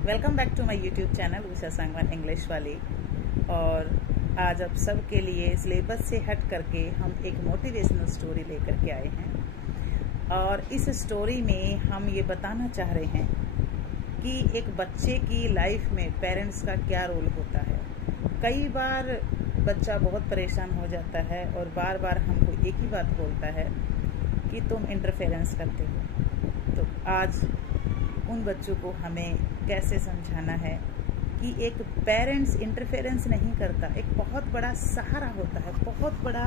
Welcome back to my YouTube channel Usha Sangwan English वाली। और आज आप सब के लिए सिलेबस से हट करके हम एक मोटिवेशनल स्टोरी लेकर के आए हैं। और इस स्टोरी में हम ये बताना चाह रहे हैं कि एक बच्चे की लाइफ में पेरेंट्स का क्या रोल होता है। कई बार बच्चा बहुत परेशान हो जाता है और बार बार हमको एक ही बात बोलता है कि तुम इंटरफेरेंस करते हो। तो आज उन बच्चों को हमें कैसे समझाना है कि एक पेरेंट्स इंटरफेरेंस नहीं करता, एक बहुत बड़ा सहारा होता है, बहुत बड़ा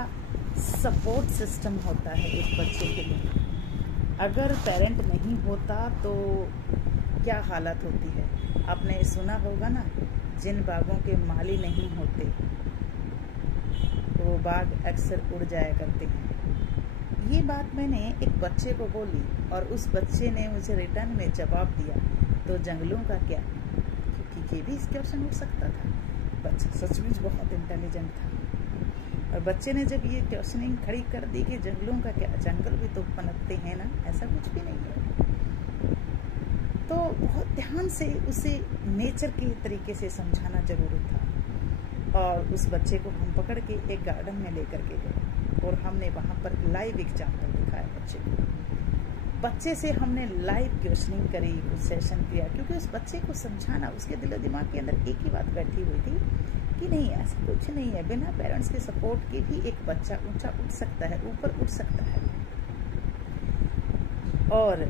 सपोर्ट सिस्टम होता है एक बच्चे के लिए। अगर पेरेंट नहीं होता तो क्या हालत होती है। आपने सुना होगा ना, जिन बागों के माली नहीं होते वो बाग अक्सर उड़ जाया करते हैं। ये बात मैंने एक बच्चे को बोली और उस बच्चे ने मुझे रिटर्न में जवाब दिया, तो जंगलों का क्या, क्योंकि ये भी इस क्वेश्चन उठ सकता था। बच्चा सचमुच बहुत इंटेलिजेंट था और बच्चे ने जब ये क्वेश्चनिंग खड़ी कर दी कि जंगलों का क्या, जंगल भी तो पनपते हैं ना, ऐसा कुछ भी नहीं है। तो बहुत ध्यान से उसे नेचर के तरीके से समझाना जरूरी था। और उस बच्चे को हम पकड़ के एक गार्डन में लेकर के गए और हमने वहाँ पर लाइव एग्जाम्पल दिखाया बच्चे को। बच्चे से हमने लाइव क्वेश्चनिंग करी, कुछ सेशन किया, क्योंकि उस बच्चे को समझाना, उसके दिलो दिमाग के अंदर एक ही बात बैठी हुई थी कि नहीं, ऐसा कुछ नहीं है, बिना पेरेंट्स के सपोर्ट के भी एक बच्चा ऊंचा उठ सकता है, ऊपर उठ सकता है। और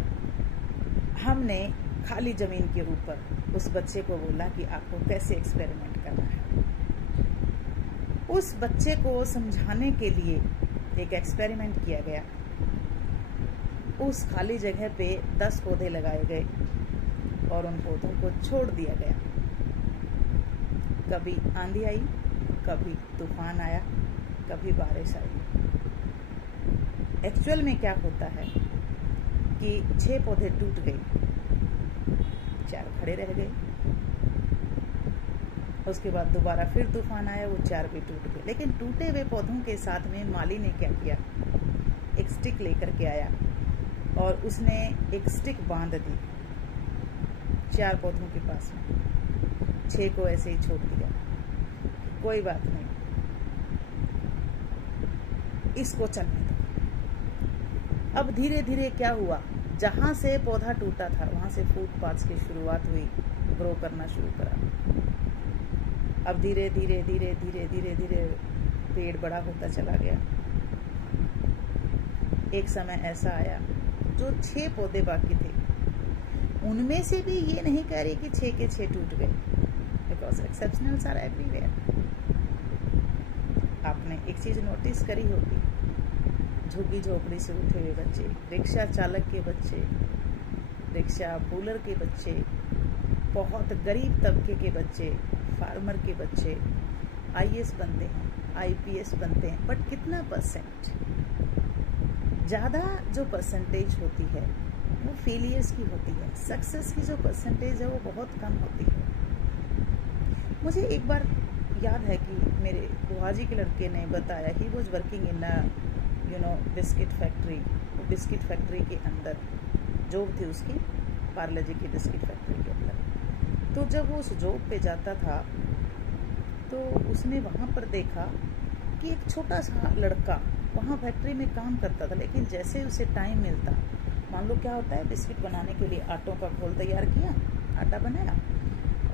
हमने खाली जमीन के ऊपर उस बच्चे को बोला कि आपको कैसे एक्सपेरिमेंट करना है। उस बच्चे को समझाने के लिए एक एक्सपेरिमेंट किया गया। उस खाली जगह पे 10 पौधे लगाए गए और उन पौधों को छोड़ दिया गया। कभी आंधी आई, कभी तूफान आया, कभी बारिश आई। एक्चुअल में क्या होता है कि 6 पौधे टूट गए, 4 खड़े रह गए। उसके बाद दोबारा फिर तूफान आया, वो 4 भी टूट गए। लेकिन टूटे हुए पौधों के साथ में माली ने क्या किया, एक स्टिक लेकर के आया और उसने एक स्टिक बांध दी 4 पौधों के पास में। 6 को ऐसे ही छोड़ दिया, कोई बात नहीं, इसको चलने दो। अब धीरे धीरे क्या हुआ, जहां से पौधा टूटा था वहां से फुटपाथ की शुरुआत हुई, ग्रो करना शुरू करा। अब धीरे धीरे धीरे धीरे धीरे धीरे पेड़ बड़ा होता चला गया। एक समय ऐसा आया जो 6 पौधे बाकी थे, उनमें से भी ये नहीं कह रही कि 6 के 6 टूट गए, बिकॉज एक्सेप्शनल्स आर एवरीवेयर। आपने एक चीज नोटिस करी होगी, झुग्गी झोपड़ी से उठे हुए बच्चे, रिक्शा चालक के बच्चे, रिक्शा पुलर के बच्चे, बहुत गरीब तबके के बच्चे, फार्मर के बच्चे आईएएस बनते हैं, आईपीएस बनते हैं, बट कितना परसेंट, ज़्यादा जो परसेंटेज होती है वो फेलियर्स की होती है। सक्सेस की जो परसेंटेज है वो बहुत कम होती है। मुझे एक बार याद है कि मेरे बुआ जी के लड़के ने बताया, he was working in biscuit factory. Biscuit factory के अंदर जॉब थी उसकी, पार्ले जी की बिस्किट फैक्ट्री के अंदर। तो जब वो उस जॉब पे जाता था तो उसने वहाँ पर देखा कि एक छोटा सा लड़का वहाँ फैक्ट्री में काम करता था, लेकिन जैसे उसे टाइम मिलता, मान लो क्या होता है, बिस्किट बनाने के लिए आटों का घोल तैयार किया, आटा बनाया,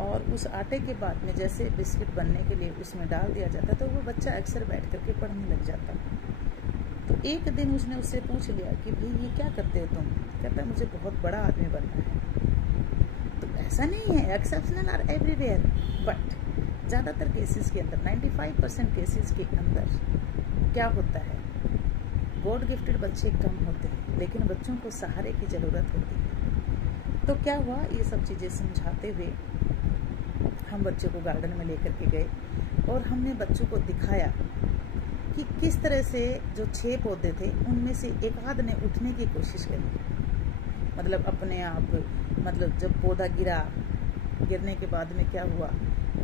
और उस आटे के बाद में जैसे बिस्किट बनने के लिए उसमें डाल दिया जाता, तो वो बच्चा अक्सर बैठ करके पढ़ने लग जाता। तो एक दिन उसने उससे पूछ लिया कि भाई ये क्या करते हो तुम? कहता मुझे बहुत बड़ा आदमी बनना है। तो ऐसा नहीं है, एक्सेप्शनल आर एवरीवेयर, बट ज़्यादातर केसेस के अंदर, 95% केसेस के अंदर क्या होता है, गॉड गिफ्टेड बच्चे कम होते हैं, लेकिन बच्चों को सहारे की ज़रूरत होती है। तो क्या हुआ, ये सब चीज़ें समझाते हुए हम बच्चों को गार्डन में लेकर के गए और हमने बच्चों को दिखाया कि किस तरह से जो 6 पौधे थे उनमें से एक आध ने उठने की कोशिश करी, मतलब अपने आप, मतलब जब पौधा गिरने के बाद में क्या हुआ,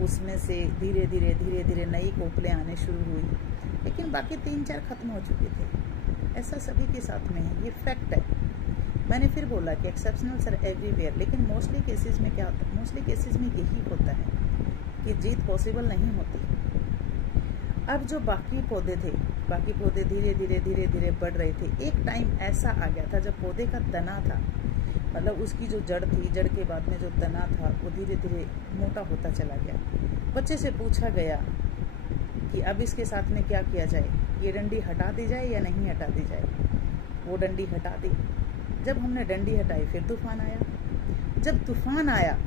उसमें से धीरे धीरे धीरे धीरे नई कोपलें आने शुरू हुई, लेकिन बाकी 3-4 खत्म हो चुके थे। ऐसा सभी के साथ में है, ये फैक्ट है। मैंने फिर बोला कि एक्सेप्शनल्स आर एवरीवेयर, लेकिन मोस्टली केसेस में क्या होता है, मोस्टली केसेस में यही होता है कि जीत पॉसिबल नहीं होती। अब जो बाकी पौधे धीरे धीरे धीरे धीरे बढ़ रहे थे। एक टाइम ऐसा आ गया था जब पौधे का तना था, मतलब उसकी जो जड़ थी, जड़ के बाद में जो तना था वो धीरे धीरे मोटा होता चला गया। बच्चे से पूछा गया कि अब इसके साथ में क्या किया जाए, ये डंडी हटा दी जाए या नहीं हटा दी जाए। वो डंडी हटा दी। जब हमने डंडी हटाई फिर तूफान आया। जब तूफान आया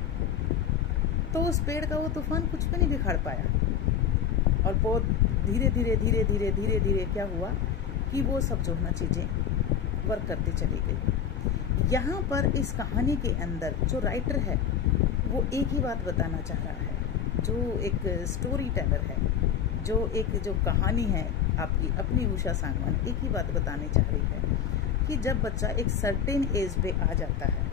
तो उस पेड़ का वो तूफान कुछ भी नहीं बिगाड़ पाया, और बहुत धीरे धीरे धीरे धीरे धीरे धीरे क्या हुआ कि वो सब जो है चीज़ें वर्क करती चली गई। यहाँ पर इस कहानी के अंदर जो राइटर है वो एक ही बात बताना चाह रहा है, जो एक स्टोरी टेलर है, जो कहानी है आपकी अपनी उषा सांगवान, एक ही बात बतानी चाह रही है कि जब बच्चा एक सर्टेन एज पे आ जाता है,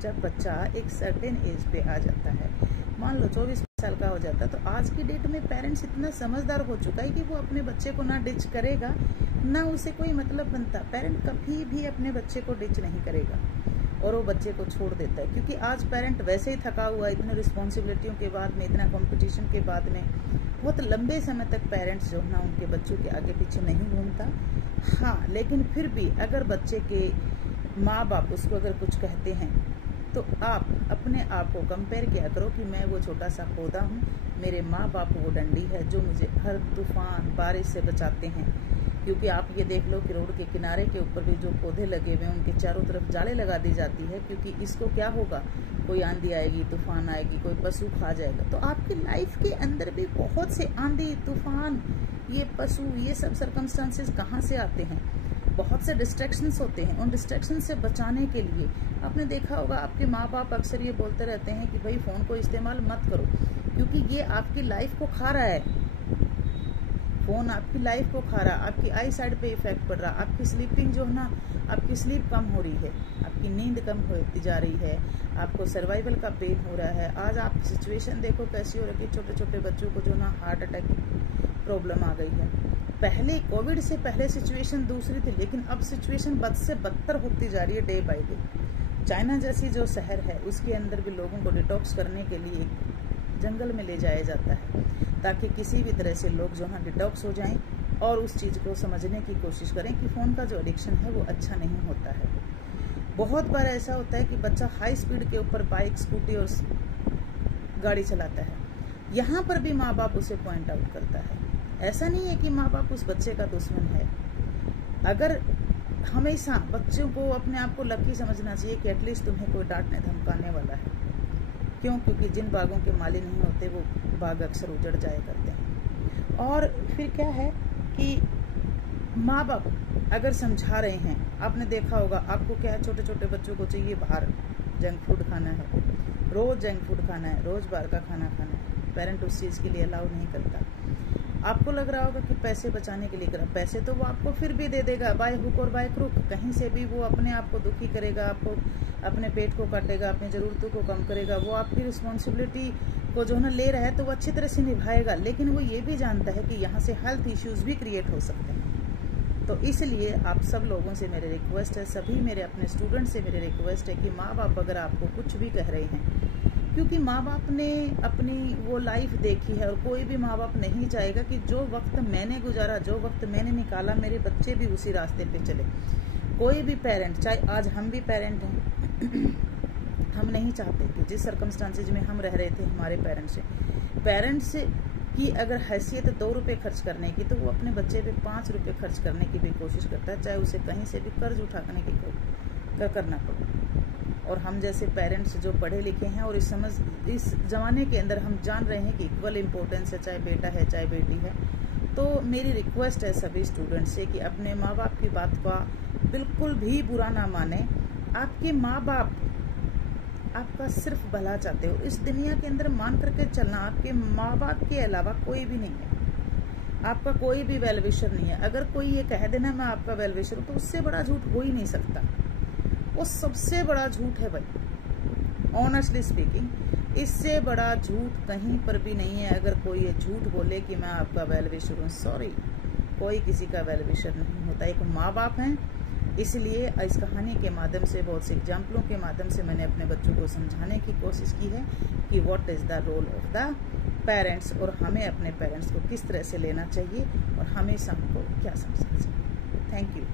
जब बच्चा एक सर्टेन एज पे आ जाता है, मान लो 24 साल का हो जाता है, तो आज की डेट में पेरेंट्स इतना समझदार हो चुका है कि वो अपने बच्चे को ना डिच करेगा, ना उसे कोई मतलब बनता। पेरेंट कभी भी अपने बच्चे को डिच नहीं करेगा और वो बच्चे को छोड़ देता है, क्योंकि आज पेरेंट वैसे ही थका हुआ है, इतने रिस्पॉन्सिबिलिटियों के बाद में, इतना कंपटीशन के बाद में, बहुत लंबे समय तक पेरेंट्स जो ना उनके बच्चों के आगे पीछे नहीं घूमता। हाँ, लेकिन फिर भी अगर बच्चे के माँ बाप उसको अगर कुछ कहते हैं तो आप अपने आप को कंपेयर किया करो कि मैं वो छोटा सा पौधा हूँ, मेरे माँ बाप वो डंडी है जो मुझे हर तूफान बारिश से बचाते हैं। क्योंकि आप ये देख लो कि रोड के किनारे के ऊपर भी जो पौधे लगे हुए हैं उनके चारों तरफ जाले लगा दी जाती है, क्योंकि इसको क्या होगा, कोई आंधी आएगी, तूफान आएगी, कोई पशु खा जाएगा। तो आपकी लाइफ के अंदर भी बहुत से आंधी, तूफान, ये पशु, ये सब सर्कमस्टांसेस कहाँ से आते हैं, बहुत से डिस्ट्रैक्शंस होते हैं। उन डिस्ट्रैक्शन से बचाने के लिए आपने देखा होगा आपके माँ बाप अक्सर ये बोलते रहते हैं कि भाई फ़ोन को इस्तेमाल मत करो, क्योंकि ये आपकी लाइफ को खा रहा है। फ़ोन आपकी लाइफ को खा रहा, आपकी आई साइड पे इफेक्ट पड़ रहा, आपकी स्लीपिंग जो है ना, आपकी स्लीप कम हो रही है, आपकी नींद कम होती जा रही है, आपको सर्वाइवल का पेन हो रहा है। आज आप सिचुएशन देखो कैसी हो रही है, छोटे छोटे बच्चों को जो ना हार्ट अटैक प्रॉब्लम आ गई है। पहले कोविड से पहले सिचुएशन दूसरी थी, लेकिन अब सिचुएशन बद से बदतर होती जा रही है डे बाय डे। चाइना जैसी जो शहर है उसके अंदर भी लोगों को डिटॉक्स करने के लिए जंगल में ले जाया जाता है, ताकि किसी भी तरह से लोग जो है डिटॉक्स हो जाएं और उस चीज़ को समझने की कोशिश करें कि फ़ोन का जो एडिक्शन है वो अच्छा नहीं होता है। बहुत बार ऐसा होता है कि बच्चा हाई स्पीड के ऊपर बाइक, स्कूटी और गाड़ी चलाता है, यहाँ पर भी माँ बाप उसे पॉइंट आउट करता है। ऐसा नहीं है कि माँ बाप उस बच्चे का दुश्मन है। अगर हमेशा बच्चों को अपने आप को लकी समझना चाहिए कि एटलीस्ट तुम्हें कोई डांटने धमकाने वाला है। क्यों? क्योंकि जिन बागों के माली नहीं होते वो बाग अक्सर उजड़ जाया करते हैं। और फिर क्या है कि माँ बाप अगर समझा रहे हैं, आपने देखा होगा, आपको क्या है, छोटे छोटे बच्चों को चाहिए बाहर जंक फूड खाना है, रोज़ जंक फूड खाना है, रोज़ बाहर का खाना खाना है, पेरेंट उस चीज़ के लिए अलाउ नहीं करता। आपको लग रहा होगा कि पैसे बचाने के लिए करा, पैसे तो वो आपको फिर भी दे देगा बाय हुक और बाय क्रुक, कहीं से भी वो अपने आप को दुखी करेगा, आपको अपने पेट को काटेगा, अपनी ज़रूरतों को कम करेगा। वो आपकी रिस्पॉन्सिबिलिटी को जो है ना ले रहा है तो वो अच्छी तरह से निभाएगा, लेकिन वो ये भी जानता है कि यहाँ से हेल्थ इश्यूज़ भी क्रिएट हो सकते हैं। तो इसलिए आप सब लोगों से मेरी रिक्वेस्ट है, सभी मेरे अपने स्टूडेंट से मेरी रिक्वेस्ट है कि माँ बाप अगर आपको कुछ भी कह रहे हैं, क्योंकि माँ बाप ने अपनी वो लाइफ देखी है और कोई भी माँ बाप नहीं चाहेगा कि जो वक्त मैंने गुजारा, जो वक्त मैंने निकाला, मेरे बच्चे भी उसी रास्ते पे चले। कोई भी पेरेंट, चाहे आज हम भी पेरेंट हैं, हम नहीं चाहते कि जिस सर्कमस्टांसेज में हम रह रहे थे हमारे पेरेंट्स की अगर हैसियत 2 रुपये खर्च करने की, तो वो अपने बच्चे पे 5 रुपये खर्च करने की भी कोशिश करता है, चाहे उसे कहीं से भी कर्ज उठाने की करना पड़े। और हम जैसे पेरेंट्स जो पढ़े लिखे हैं और इस ज़माने के अंदर हम जान रहे हैं कि इक्वल इम्पोर्टेंस है, चाहे बेटा है चाहे बेटी है। तो मेरी रिक्वेस्ट है सभी स्टूडेंट्स से कि अपने माँ बाप की बात का बिल्कुल भी बुरा ना माने। आपके माँ बाप आपका सिर्फ भला चाहते हो, इस दुनिया के अंदर मान करके चलना, आपके माँ बाप के अलावा कोई भी नहीं है, आपका कोई भी वेल विशर नहीं है। अगर कोई ये कह देना मैं आपका वेल विशर हूँ, तो उससे बड़ा झूठ हो ही नहीं सकता, वो सबसे बड़ा झूठ है भाई। ऑनेस्टली स्पीकिंग, इससे बड़ा झूठ कहीं पर भी नहीं है। अगर कोई ये झूठ बोले कि मैं आपका वेल विशर हूँ, सॉरी, कोई किसी का वेल विशर नहीं होता। एक माँ बाप हैं, इसलिए इस कहानी के माध्यम से, बहुत से एग्जाम्पलों के माध्यम से मैंने अपने बच्चों को समझाने की कोशिश की है कि what is the role of the parents, और हमें अपने पेरेंट्स को किस तरह से लेना चाहिए और हमेशा हमको क्या समझना चाहिए। Thank you.